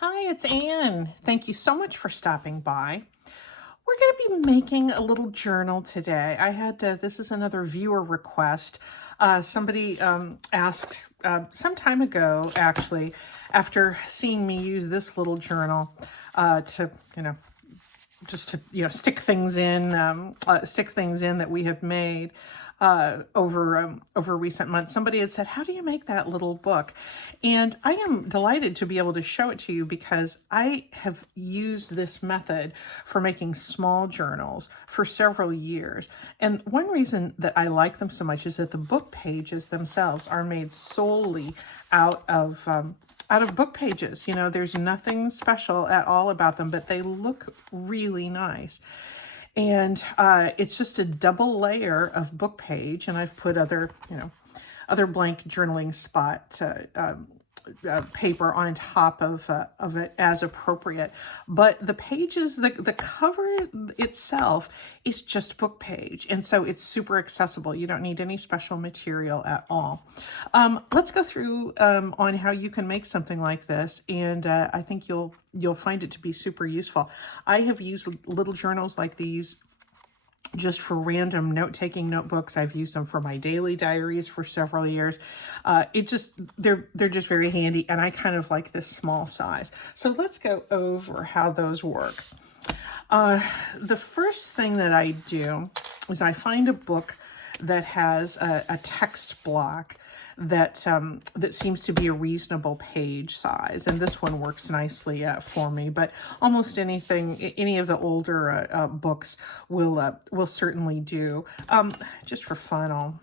Hi, it's Anne. Thank you so much for stopping by. We're going to be making a little journal today. This is another viewer request. Somebody asked some time ago, actually, after seeing me use this little journal to, just to stick things in that we have made over recent months. Somebody had said, how do you make that little book? And I am delighted to be able to show it to you because I have used this method for making small journals for several years. And one reason that I like them so much is that the book pages themselves are made solely out of book pages. There's nothing special at all about them, but they look really nice. And it's just a double layer of book page, and I've put other blank journaling spot paper on top of it as appropriate. But the pages, the cover itself is just book page. And so it's super accessible. You don't need any special material at all. Let's go through on how you can make something like this. And I think you'll find it to be super useful. I have used little journals like these just for random note-taking notebooks. I've used them for my daily diaries for several years. They're just very handy, and I kind of like this small size. So let's go over how those work. The first thing that I do is I find a book that has a text block that seems to be a reasonable page size, and this one works nicely for me. But almost any of the older books will certainly do. Just for fun, I'll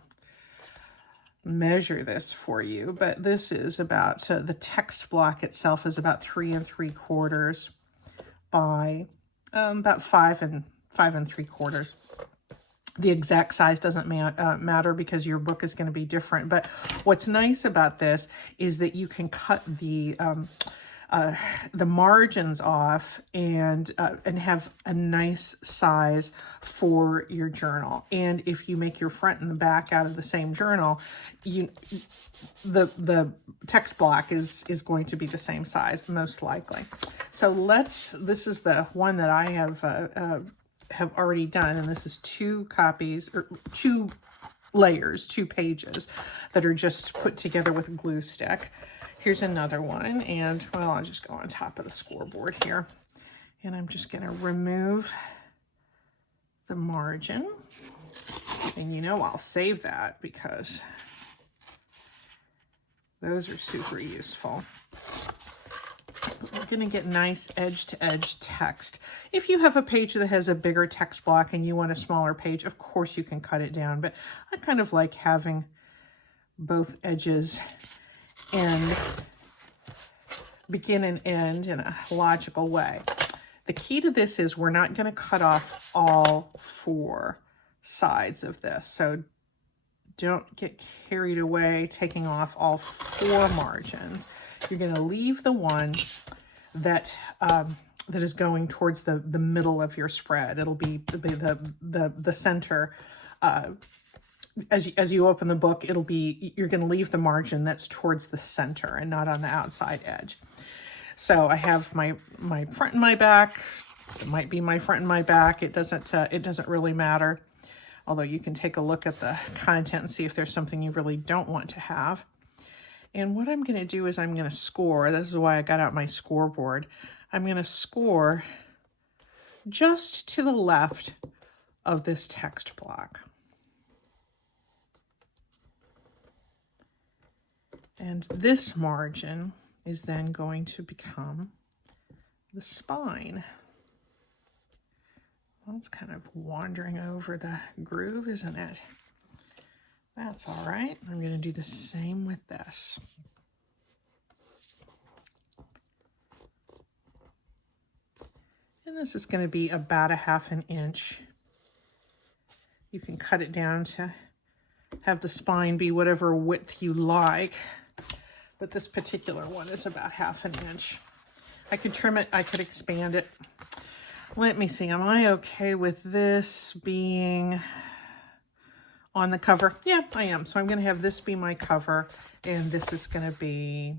measure this for you. But this is about the text block itself is about 3 3/4 by about 5 3/4. The exact size doesn't matter because your book is going to be different. But what's nice about this is that you can cut the margins off and have a nice size for your journal. And if you make your front and the back out of the same journal, the text block is going to be the same size, most likely. So this is the one that I have already done, and this is 2 copies, or 2 layers, 2 pages that are just put together with a glue stick. Here's another one, and well, I'll just go on top of the scoreboard here, and I'm just going to remove the margin, and I'll save that because those are super useful. We're going to get nice edge-to-edge text. If you have a page that has a bigger text block and you want a smaller page, of course you can cut it down, but I kind of like having both edges and begin and end in a logical way. The key to this is we're not going to cut off all 4 sides of this, so don't get carried away taking off all 4 margins. You're going to leave the one that is going towards the middle of your spread. It'll be the center. As you open the book, you're going to leave the margin that's towards the center and not on the outside edge. So I have my front and my back. It might be my front and my back. It doesn't really matter. Although you can take a look at the content and see if there's something you really don't want to have. And what I'm going to do is I'm going to score. This is why I got out my scoreboard. I'm going to score just to the left of this text block. And this margin is then going to become the spine. Well, it's kind of wandering over the groove, isn't it? That's all right. I'm going to do the same with this. And this is going to be about a 1/2 inch. You can cut it down to have the spine be whatever width you like. But this particular one is about 1/2 inch. I could trim it. I could expand it. Let me see. Am I okay with this being on the cover? Yeah, I am. So I'm going to have this be my cover, and this is going to be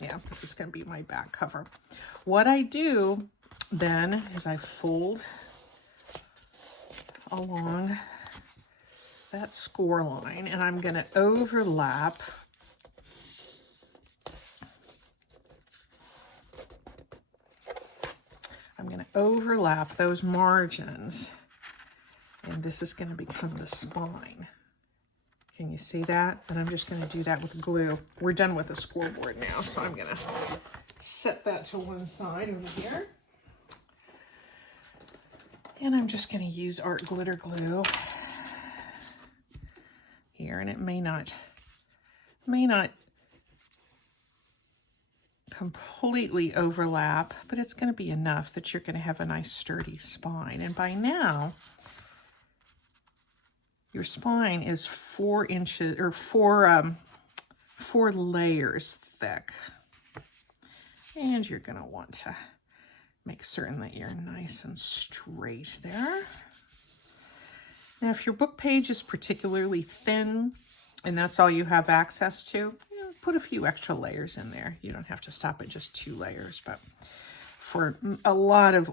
Yeah, this is going to be my back cover. What I do then is I fold along that score line, and I'm going to overlap those margins, and this is going to become the spine. Can you see that? And I'm just going to do that with glue. We're done with the scoreboard now, so I'm going to set that to one side over here. And I'm just going to use art glitter glue here, and it may not completely overlap, but it's going to be enough that you're going to have a nice sturdy spine. And by now, your spine is 4 inches or 4 layers thick. And you're going to want to make certain that you're nice and straight there. Now, if your book page is particularly thin and that's all you have access to, put a few extra layers in there. You don't have to stop at just 2 layers, but for a lot of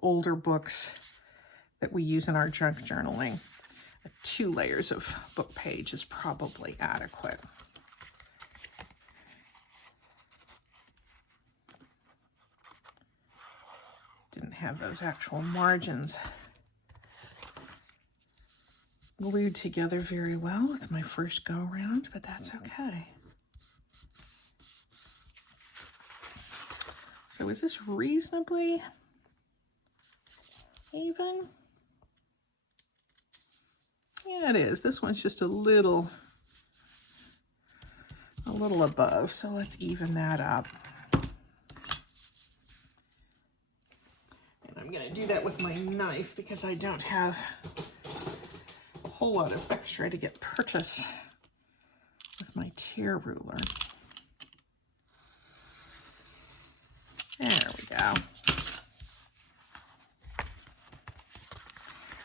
older books that we use in our junk journaling, 2 layers of book page is probably adequate. Didn't have those actual margins glued together very well with my first go around, but that's okay. So is this reasonably even? Yeah, it is. This one's just a little above, so let's even that up. And I'm going to do that with my knife because I don't have a whole lot of extra to get purchase with my tear ruler. There we go.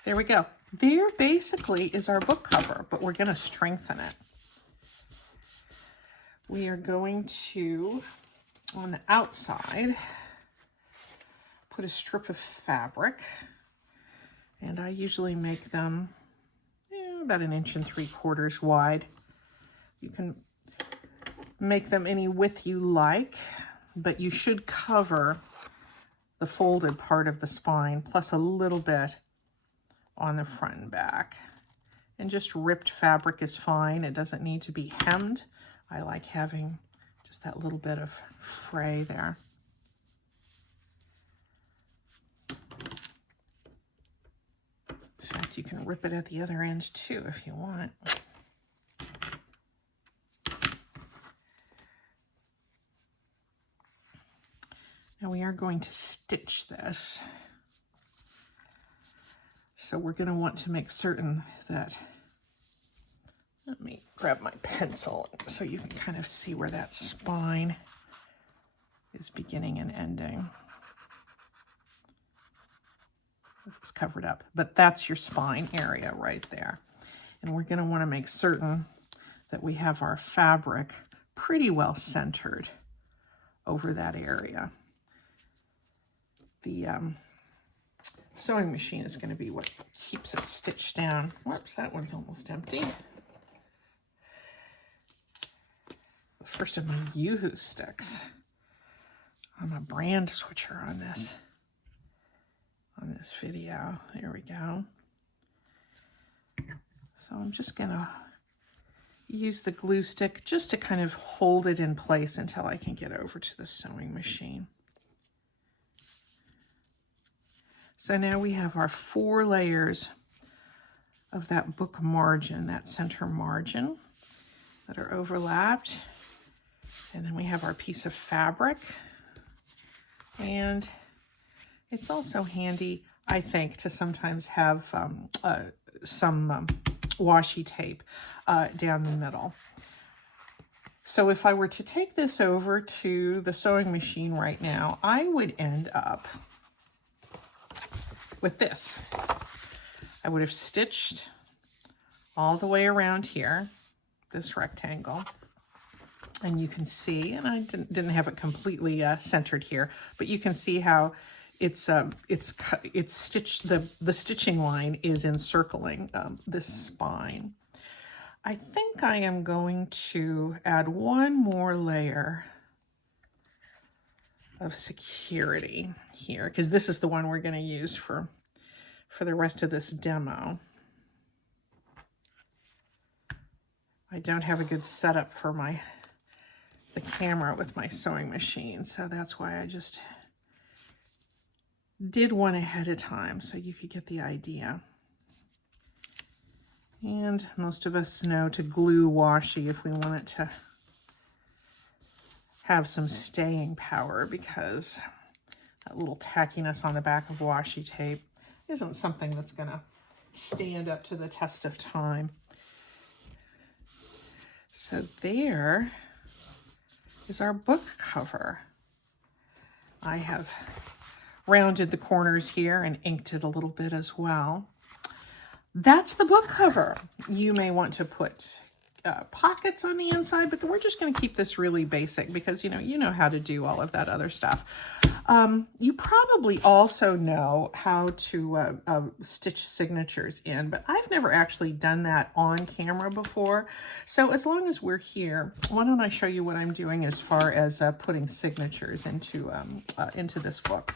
There we go. There basically is our book cover, but we're going to strengthen it. We are going to, on the outside, put a strip of fabric, and I usually make them about 1 3/4 inches wide. You can make them any width you like, but you should cover the folded part of the spine plus a little bit on the front and back. And just ripped fabric is fine. It doesn't need to be hemmed. I like having just that little bit of fray there. In fact, you can rip it at the other end too if you want. Now we are going to stitch this. So we're going to want to make certain that, let me grab my pencil so you can kind of see where that spine is beginning and ending. It's covered up, but that's your spine area right there. And we're going to want to make certain that we have our fabric pretty well centered over that area. The sewing machine is going to be what keeps it stitched down. Whoops, that one's almost empty. The first of my Yoo-hoo sticks. I'm a brand switcher on this video. There we go. So I'm just going to use the glue stick just to kind of hold it in place until I can get over to the sewing machine. So now we have our 4 layers of that book margin, that center margin that are overlapped. And then we have our piece of fabric. And it's also handy, I think, to sometimes have some washi tape down the middle. So if I were to take this over to the sewing machine right now, I would end up with this. I would have stitched all the way around here, this rectangle. And you can see, and I didn't have it completely centered here, but you can see how it's stitched. The stitching line is encircling this spine. I think I am going to add one more layer of security here, because this is the one we're going to use for the rest of this demo. I don't have a good setup for the camera with my sewing machine, so that's why I just did one ahead of time so you could get the idea. And most of us know to glue washi if we want it to have some staying power, because that little tackiness on the back of washi tape isn't something that's going to stand up to the test of time. So there is our book cover. I have rounded the corners here and inked it a little bit as well. That's the book cover. You may want to put pockets on the inside, but we're just going to keep this really basic because you know how to do all of that other stuff. You probably also know how to stitch signatures in, but I've never actually done that on camera before. So as long as we're here, why don't I show you what I'm doing as far as putting signatures into this book.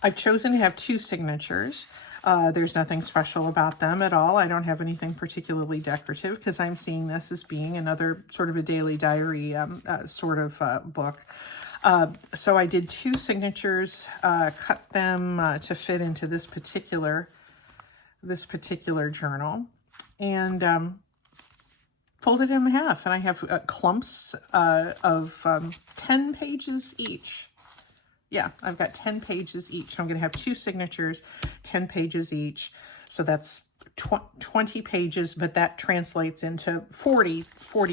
I've chosen to have 2 signatures. There's nothing special about them at all. I don't have anything particularly decorative because I'm seeing this as being another sort of a daily diary sort of book. So I did 2 signatures, cut them to fit into this particular journal, and folded them in half. And I have clumps of 10 pages each. Yeah, I've got 10 pages each. So I'm going to have 2 signatures, 10 pages each. So that's 20 pages, but that translates into 40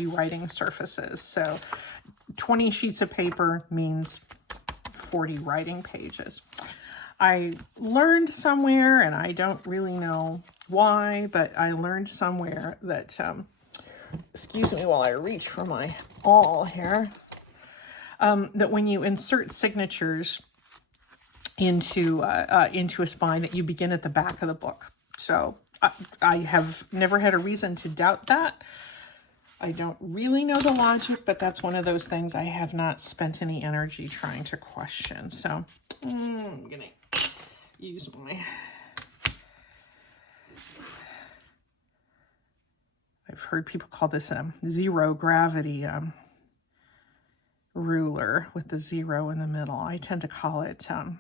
writing surfaces. So 20 sheets of paper means 40 writing pages. I learned somewhere, and I don't really know why, but I learned somewhere that, excuse me while I reach for my awl here, that when you insert signatures into a spine, that you begin at the back of the book. So I have never had a reason to doubt that. I don't really know the logic, but that's one of those things I have not spent any energy trying to question. So I'm going to use my... I've heard people call this a zero gravity ruler with the 0 in the middle. I tend to call it the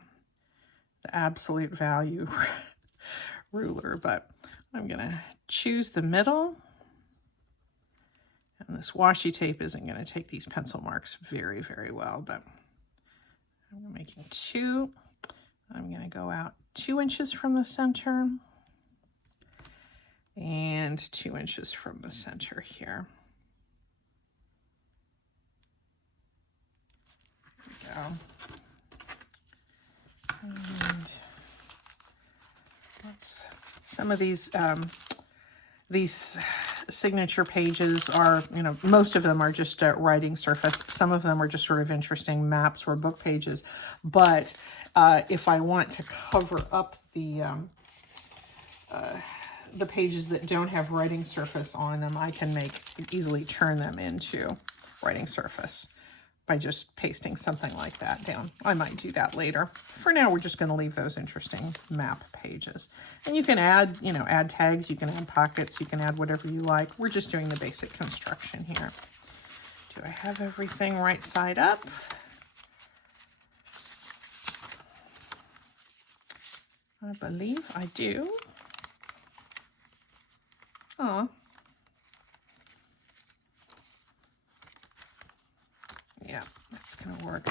absolute value ruler, but I'm going to choose the middle. And this washi tape isn't going to take these pencil marks very, very well, but I'm making 2. I'm going to go out 2 inches from the center and 2 inches from the center here. There we go. And some of these signature pages are, most of them are just writing surface. Some of them are just sort of interesting maps or book pages. But if I want to cover up the pages that don't have writing surface on them, I can easily turn them into writing surface by just pasting something like that down. I might do that later. For now, we're just going to leave those interesting map pages. And you can add, add tags, you can add pockets, you can add whatever you like. We're just doing the basic construction here. Do I have everything right side up? I believe I do. Oh. Yeah, that's going to work.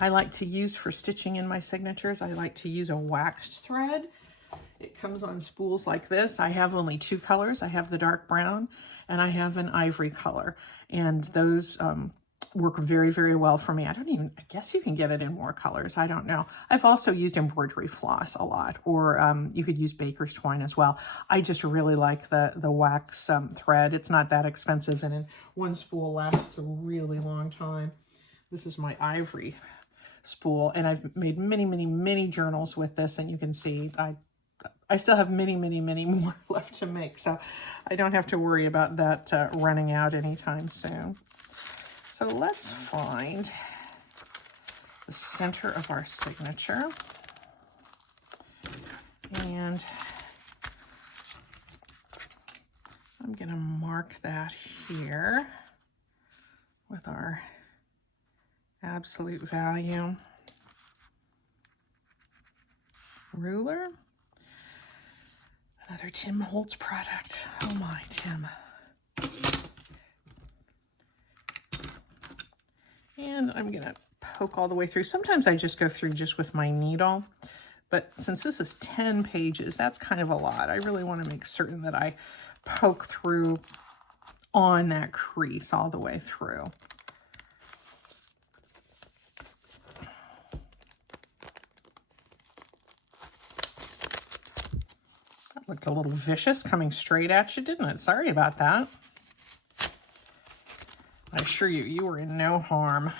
I like to use, for stitching in my signatures, I like to use a waxed thread. It comes on spools like this. I have only 2 colors. I have the dark brown and I have an ivory color. And those work very, very well for me. I guess you can get it in more colors. I don't know. I've also used embroidery floss a lot, or you could use baker's twine as well. I just really like the wax thread. It's not that expensive, and one spool lasts a really long time. This is my ivory spool, and I've made many, many, many journals with this, and you can see I still have many, many, many more left to make, so I don't have to worry about that running out anytime soon. So let's find the center of our signature, and I'm going to mark that here with our absolute value ruler. Another Tim Holtz product. Oh my, Tim. And I'm going to poke all the way through. Sometimes I just go through just with my needle, but since this is 10 pages, that's kind of a lot. I really want to make certain that I poke through on that crease all the way through. That looked a little vicious coming straight at you, didn't it? Sorry about that. I assure you, you were in no harm.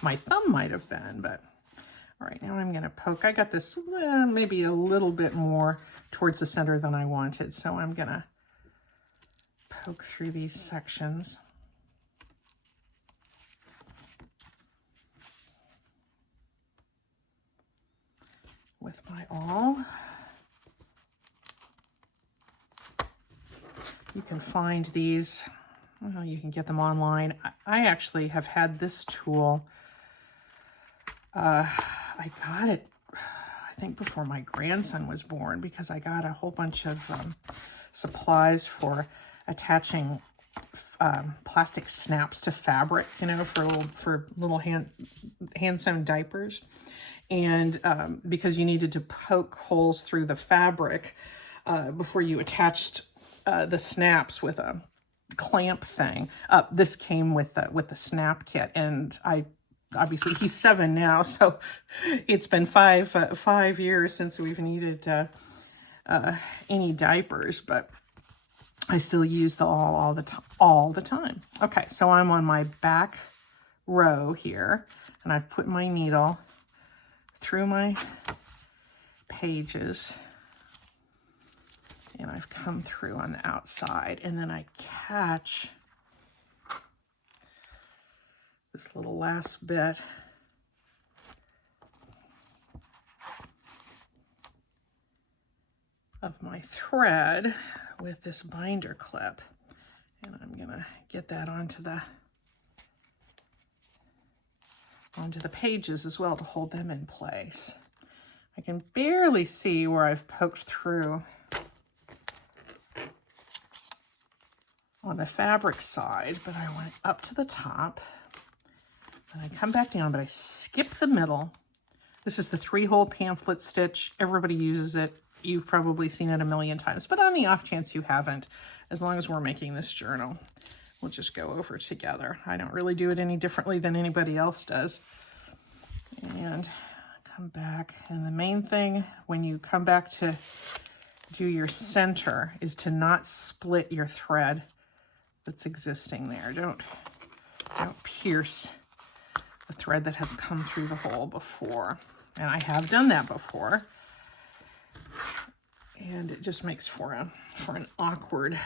My thumb might have been, but all right, now I'm going to poke. I got this maybe a little bit more towards the center than I wanted, so I'm going to poke through these sections. With my awl. You can find these. Well, you can get them online. I actually have had this tool. I got it, I think, before my grandson was born, because I got a whole bunch of supplies for attaching plastic snaps to fabric, you know, for little hand sewn diapers, and because you needed to poke holes through the fabric before you attached the snaps with a clamp thing. This came with the snap kit, and obviously he's 7 now, so it's been five years since we've needed any diapers, but I still use the awl all the time. Okay, so I'm on my back row here, and I've put my needle through my pages, and I've come through on the outside, and then I catch this little last bit of my thread with this binder clip, and I'm gonna get that onto the pages as well to hold them in place. I can barely see where I've poked through on the fabric side, but I went up to the top, and I come back down, but I skip the middle. This is the 3-hole pamphlet stitch. Everybody uses it. You've probably seen it a million times, but on the off chance you haven't, as long as we're making this journal, we'll just go over together. I don't really do it any differently than anybody else does. And come back, and the main thing when you come back to do your center is to not split your thread that's existing there. Don't pierce the thread that has come through the hole before. And I have done that before. And it just makes for an awkward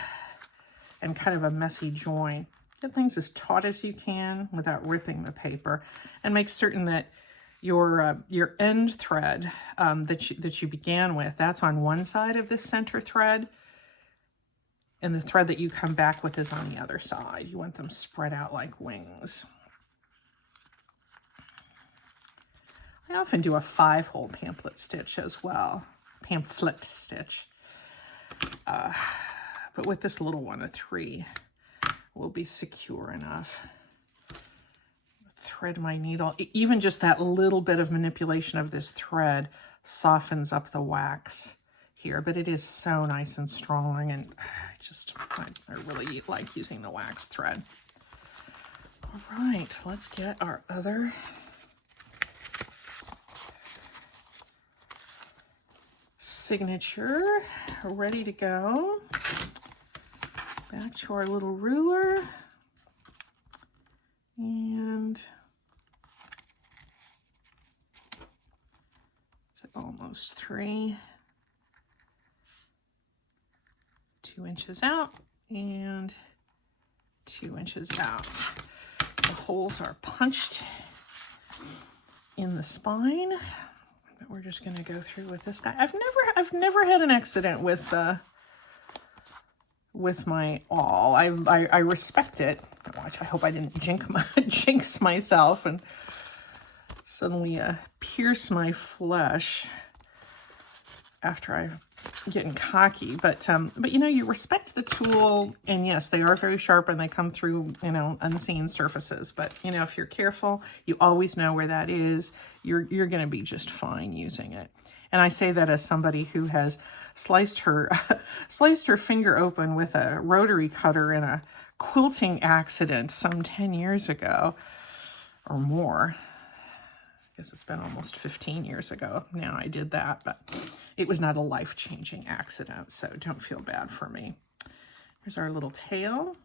and kind of a messy join. Get things as taut as you can without ripping the paper, and make certain that your end thread that you began with, that's on one side of this center thread, and the thread that you come back with is on the other side. You want them spread out like wings. I often do a 5-hole pamphlet stitch as well. Pamphlet stitch. But with this little one, a 3 will be secure enough. Thread my needle. Even just that little bit of manipulation of this thread softens up the wax here, but it is so nice and strong, and I really like using the wax thread. All right, let's get our other signature ready to go. Back to our little ruler. And it's almost 3. 2 inches out and 2 inches out. The holes are punched in the spine. But we're just going to go through with this guy. I've never had an accident with my awl. I respect it. Watch, I hope I didn't jinx myself and suddenly pierce my flesh after I getting cocky. But you know, you respect the tool, and yes, they are very sharp and they come through, you know, unseen surfaces. But you know, if you're careful, you always know where that is. You're going to be just fine using it. And I say that as somebody who has sliced her finger open with a rotary cutter in a quilting accident some 10 years ago or more. I guess it's been almost 15 years ago now I did that, but it was not a life-changing accident, so don't feel bad for me. Here's our little tail.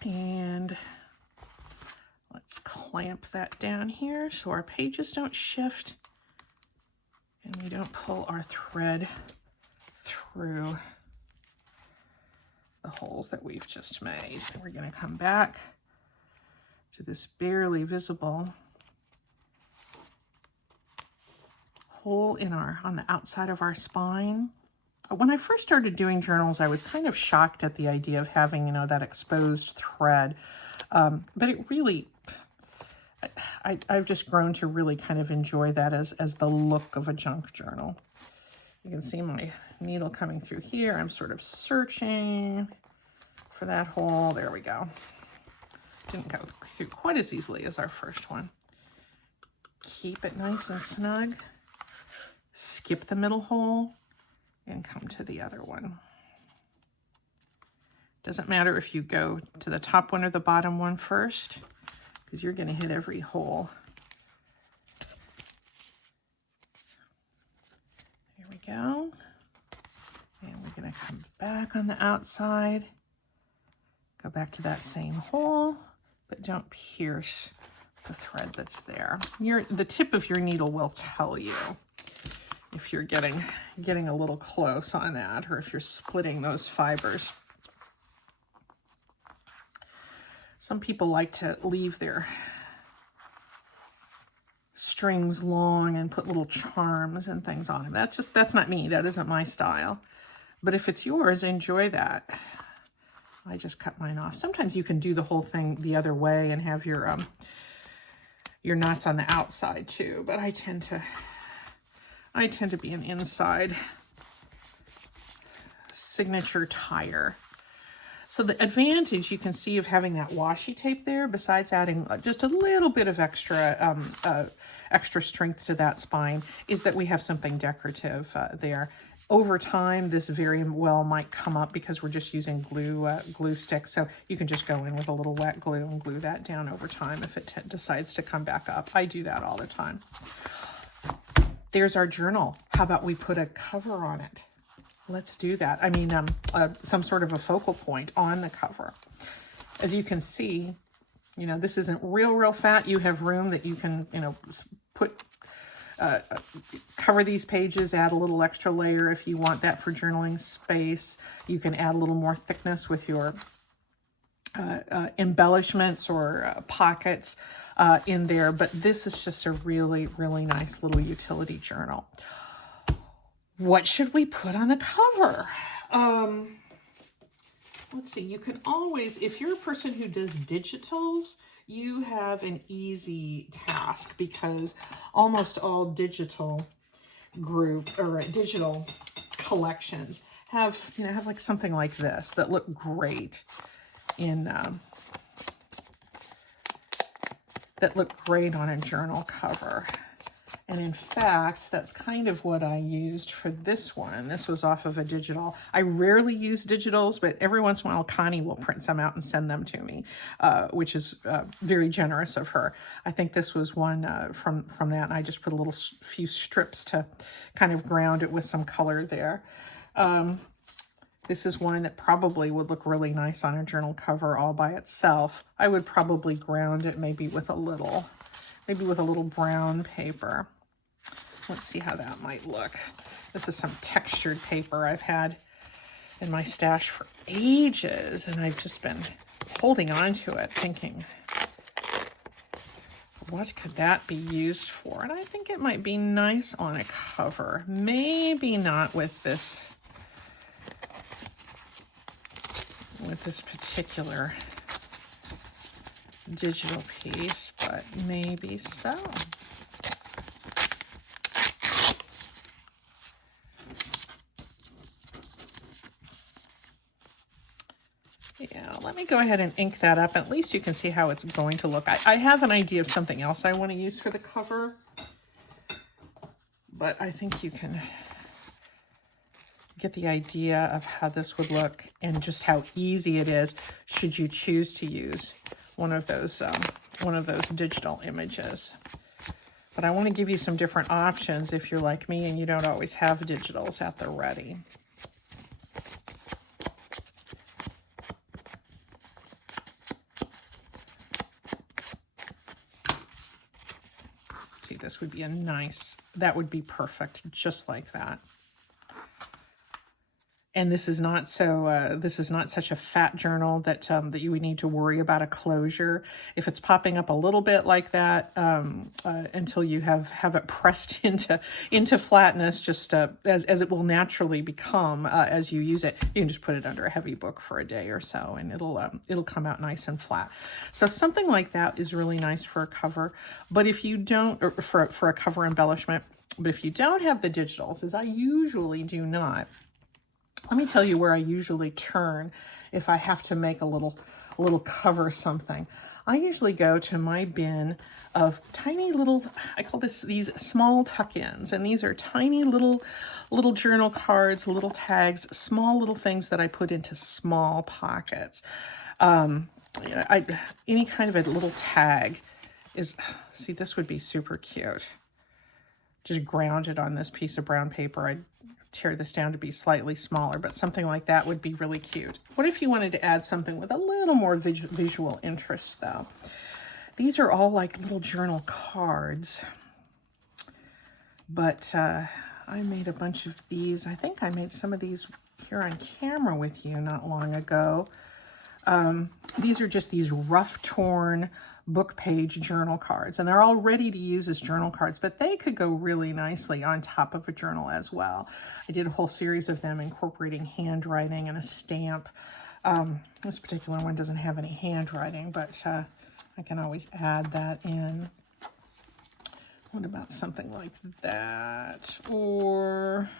And let's clamp that down here so our pages don't shift and we don't pull our thread through the holes that we've just made. And we're going to come back to this barely visible hole in on the outside of our spine. When I first started doing journals, I was kind of shocked at the idea of having, you know, that exposed thread. But it really, I've just grown to really kind of enjoy that as the look of a junk journal. You can see my needle coming through here. I'm sort of searching for that hole. There we go. Didn't go through quite as easily as our first one. Keep it nice and snug. Skip the middle hole and come to the other one. Doesn't matter if you go to the top one or the bottom one first, because you're going to hit every hole. Here we go. And we're going to come back on the outside. Go back to that same hole, but don't pierce the thread that's there. The tip of your needle will tell you if you're getting a little close on that, or if you're splitting those fibers. Some people like to leave their strings long and put little charms and things on them. That's not me. That isn't my style. But if it's yours, enjoy that. I just cut mine off. Sometimes you can do the whole thing the other way and have your knots on the outside too. But I tend to be an inside signature tire. So the advantage you can see of having that washi tape there, besides adding just a little bit of extra strength to that spine, is that we have something decorative there. Over time, this very well might come up because we're just using glue sticks. So you can just go in with a little wet glue and glue that down over time if it decides to come back up. I do that all the time. There's our journal. How about we put a cover on it? Let's do that. I mean, some sort of a focal point on the cover. As you can see, you know, this isn't real fat. You have room that you can, you know, cover these pages, add a little extra layer if you want that for journaling space. You can add a little more thickness with your embellishments or pockets in there. But this is just a really nice little utility journal. What should we put on the cover? Let's see, you can always, if you're a person who does digitals, you have an easy task because almost all digital digital collections have like something like this that look great on a journal cover. And in fact, that's kind of what I used for this one. This was off of a digital. I rarely use digitals, but every once in a while, Connie will print some out and send them to me, which is very generous of her. I think this was one from that, and I just put a little few strips to kind of ground it with some color there. This is one that probably would look really nice on a journal cover all by itself. I would probably ground it maybe with a little brown paper. Let's see how that might look. This is some textured paper I've had in my stash for ages, and I've just been holding on to it thinking, what could that be used for? And I think it might be nice on a cover. Maybe not with this particular digital piece, but maybe so. Yeah, let me go ahead and ink that up. At least you can see how it's going to look. I have an idea of something else I want to use for the cover, but I think you can get the idea of how this would look and just how easy it is should you choose to use one of those digital images. But I want to give you some different options if you're like me and you don't always have digitals at the ready. See, this would be a nice, that would be perfect, just like that. And this is not so. This is not such a fat journal that that you would need to worry about a closure. If it's popping up a little bit like that, until you have it pressed into flatness, just as it will naturally become as you use it, you can just put it under a heavy book for a day or so, and it'll come out nice and flat. So something like that is really nice for a cover. But if you don't, or for a cover embellishment, but if you don't have the digitals, as I usually do not. Let me tell you where I usually turn if I have to make a little cover something. I usually go to my bin of tiny little, I call these small tuck-ins, and these are tiny little journal cards, little tags, small little things that I put into small pockets. Any kind of a little tag is, see, this would be super cute. Just ground it on this piece of brown paper. I'd tear this down to be slightly smaller, but something like that would be really cute. What if you wanted to add something with a little more visual interest, though? These are all like little journal cards, but I made a bunch of these. I think I made some of these here on camera with you not long ago. These are just these rough, torn book page journal cards, and they're all ready to use as journal cards, but they could go really nicely on top of a journal as well. I did a whole series of them incorporating handwriting and a stamp. This particular one doesn't have any handwriting, but I can always add that in. What about something like that? Or,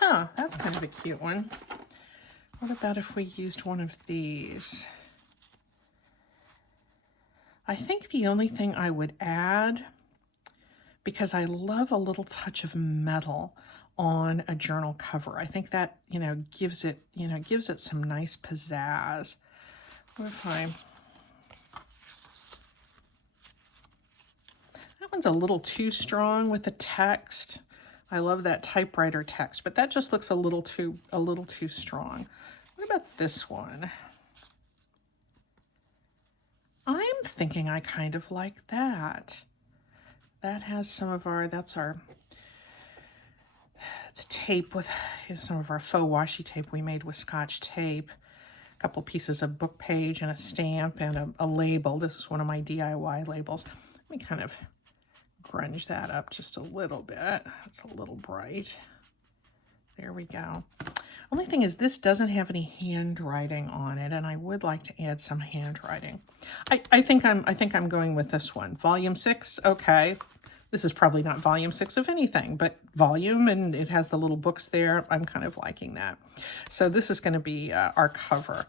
that's kind of a cute one. What about if we used one of these? I think the only thing I would add, because I love a little touch of metal on a journal cover. I think that, gives it some nice pizzazz. What if that one's a little too strong with the text. I love that typewriter text, but that just looks a little too strong. What about this one? I'm thinking I kind of like that. That has some of our, it's tape with some of our faux washi tape we made with Scotch tape. A couple pieces of book page and a stamp and a label. This is one of my DIY labels. Let me kind of grunge that up just a little bit. It's a little bright. There we go. Only thing is this doesn't have any handwriting on it, and I would like to add some handwriting. I think I'm going with this one. Volume 6, okay. This is probably not volume 6 of anything, but volume, and it has the little books there. I'm kind of liking that. So this is going to be our cover.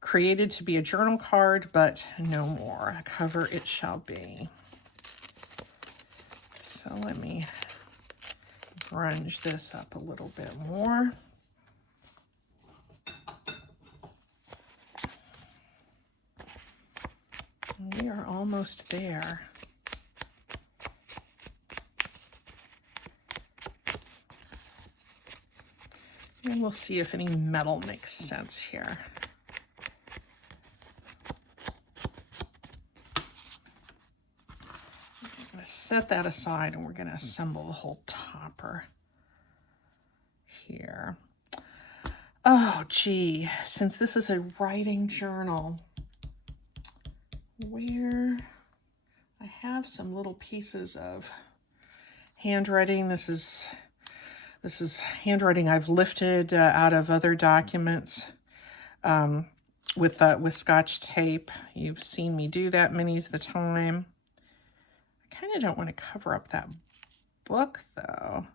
Created to be a journal card, but no more. A cover it shall be. So let me grunge this up a little bit more. We are almost there. And we'll see if any metal makes sense here. I'm going to set that aside and we're going to assemble the whole topper here. Oh, gee, since this is a writing journal, where I have some little pieces of handwriting. This is handwriting I've lifted out of other documents with Scotch tape. You've seen me do that many's the time. I kind of don't want to cover up that book though.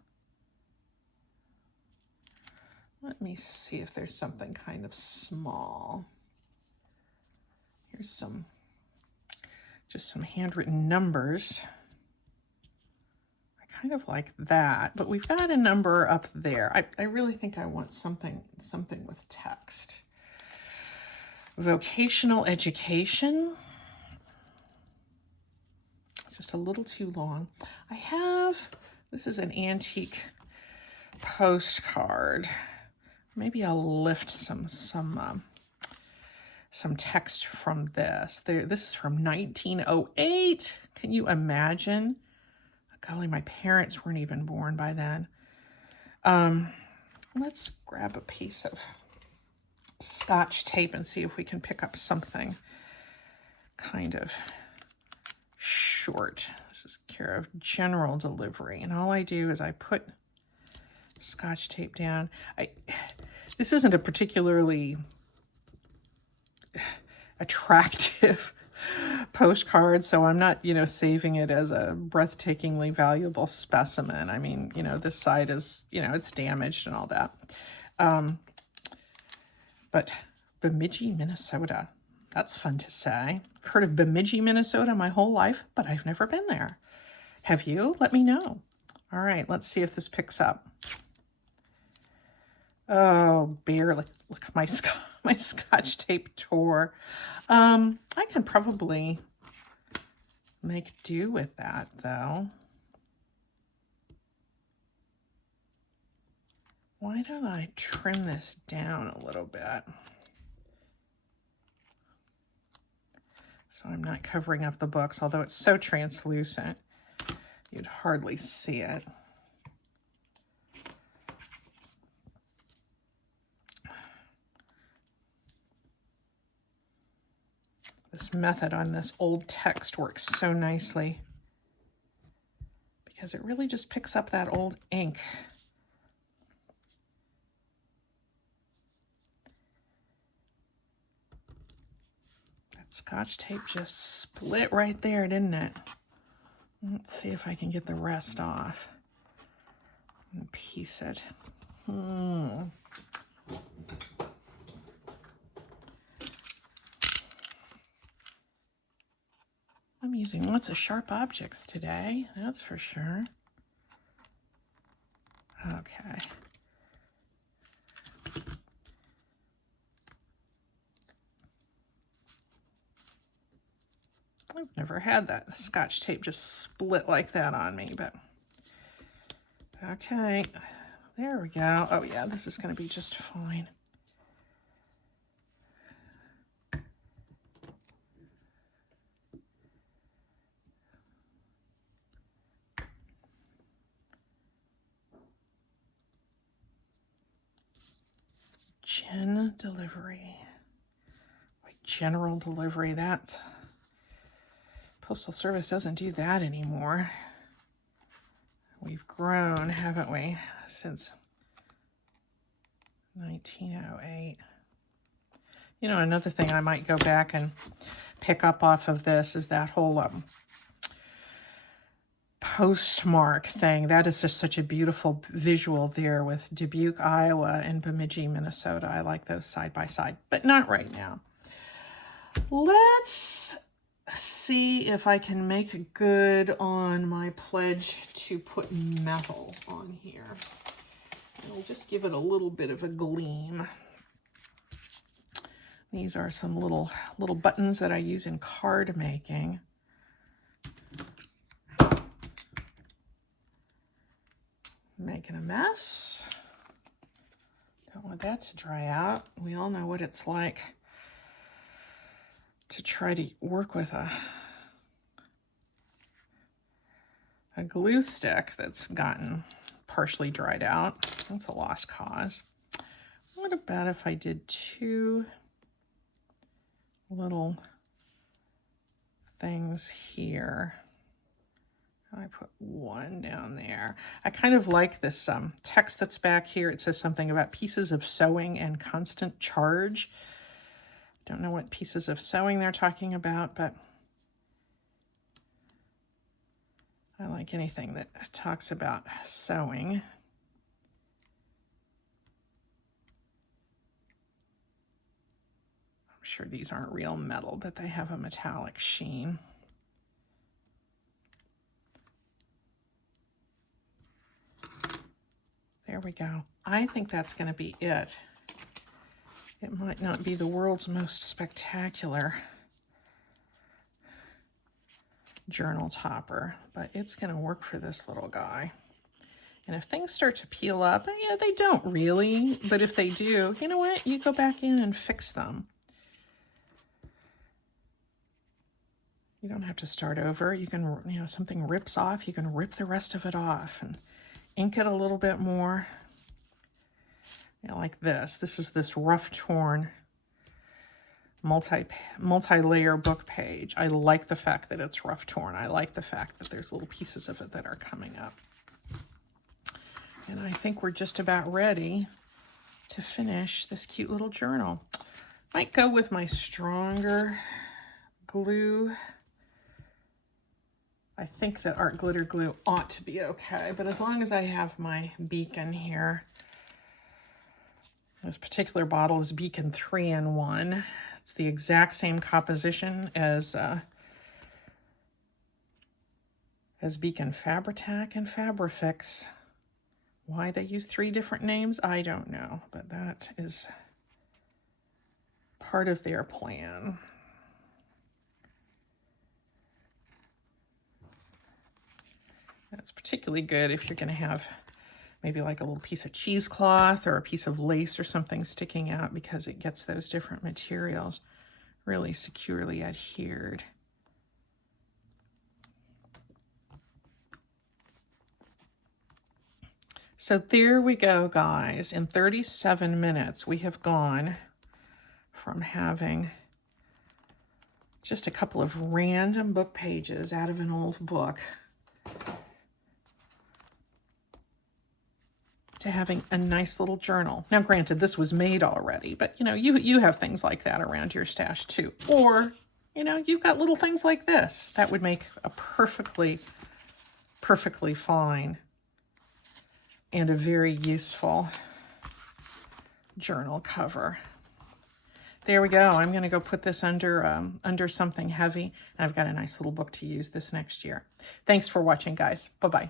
Let me see if there's something kind of small. Here's just some handwritten numbers. Kind of like that, but we've got a number up there. I really think I want something with text. Vocational education. Just a little too long. This is an antique postcard. Maybe I'll lift some text from this. This is from 1908. Can you imagine? Golly, my parents weren't even born by then. Let's grab a piece of Scotch tape and see if we can pick up something kind of short. This is care of general delivery. And all I do is I put Scotch tape down. This isn't a particularly attractive postcard, so I'm not, saving it as a breathtakingly valuable specimen. I mean, this side is, it's damaged and all that. But Bemidji, Minnesota. That's fun to say. I've heard of Bemidji, Minnesota my whole life, but I've never been there. Have you? Let me know. All right, let's see if this picks up. Oh, barely. Look at my Scotch tape tore. I can probably make do with that, though. Why don't I trim this down a little bit so I'm not covering up the books, although it's so translucent you'd hardly see it. This method on this old text works so nicely because it really just picks up that old ink. That Scotch tape just split right there, didn't it? Let's see if I can get the rest off and piece it. I'm using lots of sharp objects today, that's for sure. Okay. I've never had that Scotch tape just split like that on me, but okay. There we go. Oh yeah, this is going to be just fine. General delivery. That Postal Service doesn't do that anymore. We've grown, haven't we, since 1908. Another thing I might go back and pick up off of this is that whole postmark thing. That is just such a beautiful visual there with Dubuque, Iowa and Bemidji, Minnesota. I like those side by side, but not right now. Let's see if I can make good on my pledge to put metal on here. And I'll just give it a little bit of a gleam. These are some little buttons that I use in card making. Making a mess. Don't want that to dry out. We all know what it's like to try to work with a glue stick that's gotten partially dried out. That's a lost cause. What about if I did 2 little things here? I put 1 down there. I kind of like this text that's back here. It says something about pieces of sewing and constant charge. Don't know what pieces of sewing they're talking about, but I like anything that talks about sewing. I'm sure these aren't real metal, but they have a metallic sheen. There we go. I think that's going to be it. It might not be the world's most spectacular journal topper, but it's going to work for this little guy. And if things start to peel up, yeah, they don't really, but if they do, you know what? You go back in and fix them. You don't have to start over. You can, you know, something rips off, you can rip the rest of it off and ink it a little bit more. You know, like this. This is this rough, torn, multi-layer book page. I like the fact that it's rough torn. I like the fact that there's little pieces of it that are coming up. And I think we're just about ready to finish this cute little journal. Might go with my stronger glue. I think that art glitter glue ought to be okay, but as long as I have my beacon here, this particular bottle is Beacon 3-in-1. It's the exact same composition as Beacon Fabri-Tac and Fabri-Fix. Why they use 3 different names, I don't know, but that is part of their plan. It's particularly good if you're going to have maybe like a little piece of cheesecloth or a piece of lace or something sticking out, because it gets those different materials really securely adhered. So there we go, guys. In 37 minutes, we have gone from having just a couple of random book pages out of an old book to having a nice little journal. Now, granted, this was made already, but you know, you have things like that around your stash too. Or, you know, you've got little things like this. That would make a perfectly fine and a very useful journal cover. There we go. I'm going to go put this under something heavy. And I've got a nice little book to use this next year. Thanks for watching, guys. Bye-bye.